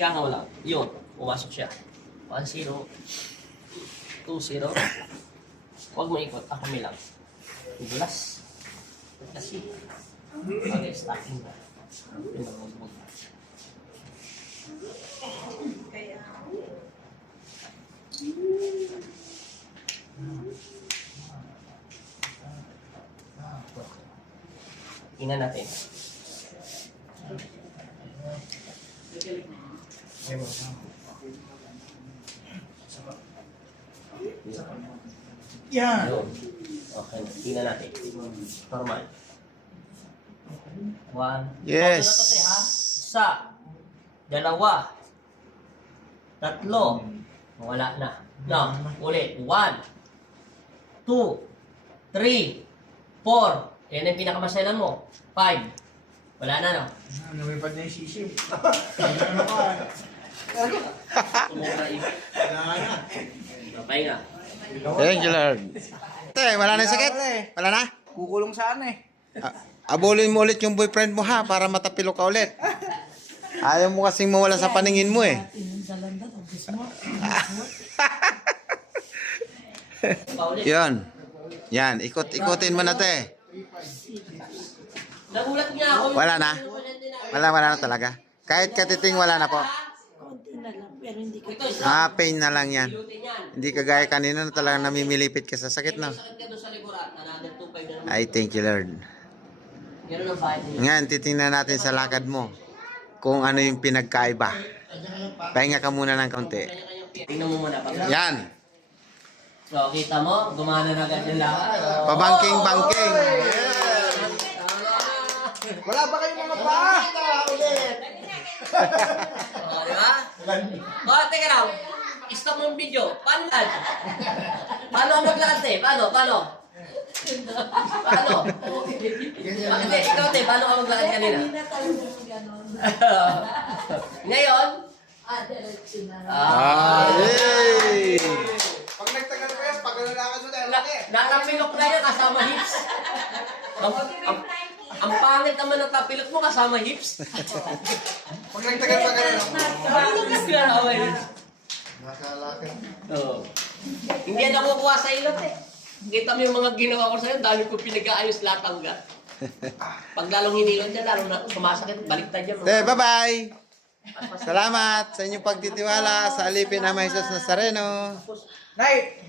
Kaya nga wala. Yun, pumasok siya. 1-0. 2-0. Huwag mo ikot. Ako may lang. Dulas. Kasi. Okay, starting na. Tingnan natin. Yan. Yun. Okay, tingnan natin. Normal. 1. Yes. Ito na to, ha? Isa. Dalawa. Tatlo. Wala na. No, ulit. 1, 2, 3, 4. Yan ang pinakamasalan mo. 5. Wala na, no? Lumipad na yung sisim. Tumura yun. Wala na. Pahinga. Thank you, Lord. Te, wala na yung sakit? Wala na? Kukulong saan eh. Abulin mo ulit yung boyfriend mo ha, para matapilo ka ulit. Ayaw mo kasing mawala sa paningin mo eh. Yun. Yan, ikutin mo na te. Nagulat niya ako. Wala na? Wala na talaga. Kahit katiting wala na po. Konti na lang, pero hindi ko Pain na lang yan. Hindi kagaya kanina na talagang namimilipit ka sa sakit na. Sakit ka doon sa likuran. Another 2.5 na naman. Ay, thank you Lord. Ganun ang bahay niya. Ngayon, titingnan natin sa lakad mo kung ano yung pinagkaiba. Pahinga ka muna ng kaunti. Tingnan mo muna. Yan. So, kita mo, gumana na agad yung lakad. Pabangking-bangking. Wala ba kayong mga paa? Ulit. Oh, di ba? Oh, teka lang. Stop mo yung video. Paano yan? Paano ang maglakad eh? Paano? Paano? Hindi, ikaw te, paano ka maglakad kanina? Hindi na talaga yung gano'n. Ngayon? Diretso na. Yay! Pag nagtagal pa yan, pag nalalakad mo tayo, laki. Natapilok na yan kasama hips. Ang pangit naman ng tapilok mo kasama hips. Pag nagtagal pa ganun. Kasama hips. Nakalakad. Oo. Hindi yan nakukuha sa ilot eh. Kita mo yung mga ginawa ko sa'yo, dami ko pinag-aayos lahat hanggang. Pag lalong hinilon dyan, lalo na sumasakit, baliktad yan. Te, bye-bye! Salamat sa inyong pagtitiwala sa alipin Ama Jesus Nazareno. Nay!